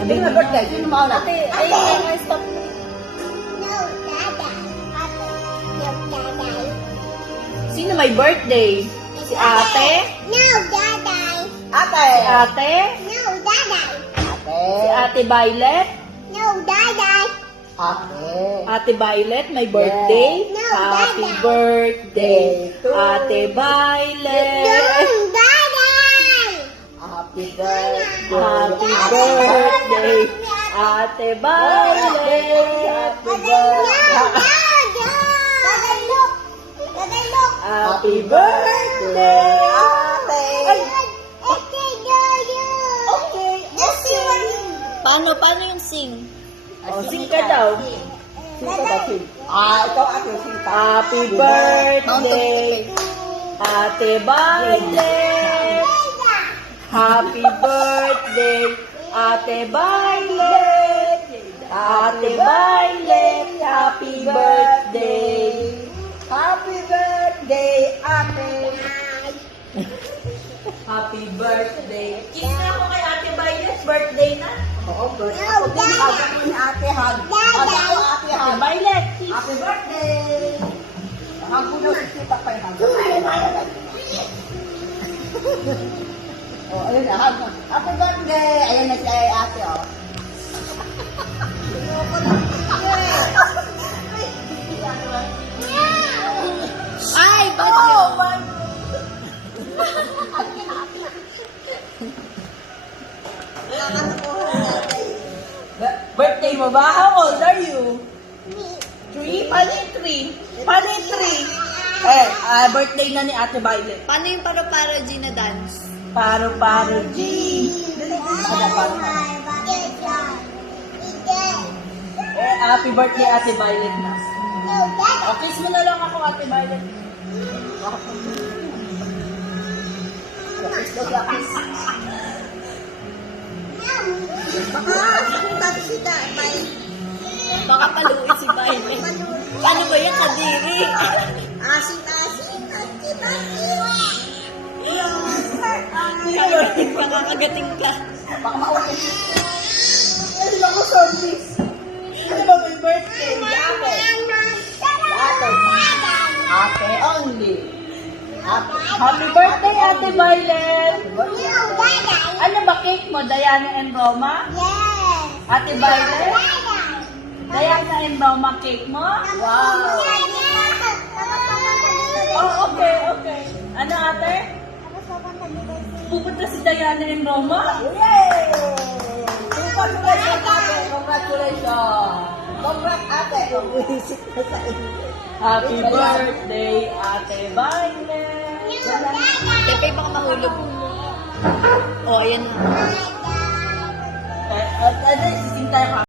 Sabi na birthday, sino mauna? Ate, ay, stop. Sino may birthday? Si ate? Ate! Si ate? Ate! Si ate Violet? Ate! Ate Violet, may birthday? Yeah. No, Happy Dada. birthday, To Ate Violet. Happy birthday! Happy birthday, Ate Violet. Happy birthday! Happy birthday, Ate! Paano yung sing? Oh, sing ka daw. Sing ka daw, sing. Ito ate, sing ka. Happy birthday, Ate Violet. Happy birthday, Ate Violet. Ate Violet, happy birthday. Happy birthday, ate! Happy birthday. Kiss na ako kay Ate Violet, birthday na. Oo, birthday. Ako din, hug ako ni ate, hug. Hug ako, ate, Ate hug. Violet, kiss. Happy birthday! Hug mo daw si tita pa yung hug. Oh, ayun na, hug mo. Happy birthday! Ayun na si ate, oh. Ay, ba't yun? Birthday mo ba? How old are you? 3? Paano yung 3? Paano yung 3? Birthday na ni Ate Violet. Paano yung paro-paro Gina dance? Paro-paro G. Happy birthday Ate Violet na. Kiss mo na lang ako Ate Violet. Baka paluin si Violet. Ano ba yan, kadiri? Makakagating ka. Baka maulit. Ano ba ko service? Ano ba may birthday? Ate. Ate only. Ate. Happy birthday Ate Violet! Ano ba cake mo? Diana and Roma? Ate Violet? Diana and Roma cake mo? Wow. Oh, okay, okay. Ano ate? Pupunta si Diana and Roma? Yay! Congratulations, ate. Congratulations. Congrats, ate. Bumisit na sa inyo. Happy birthday Ate Violet! Pepe, baka mahulog. Oh, ayan na. At ano, sising tayo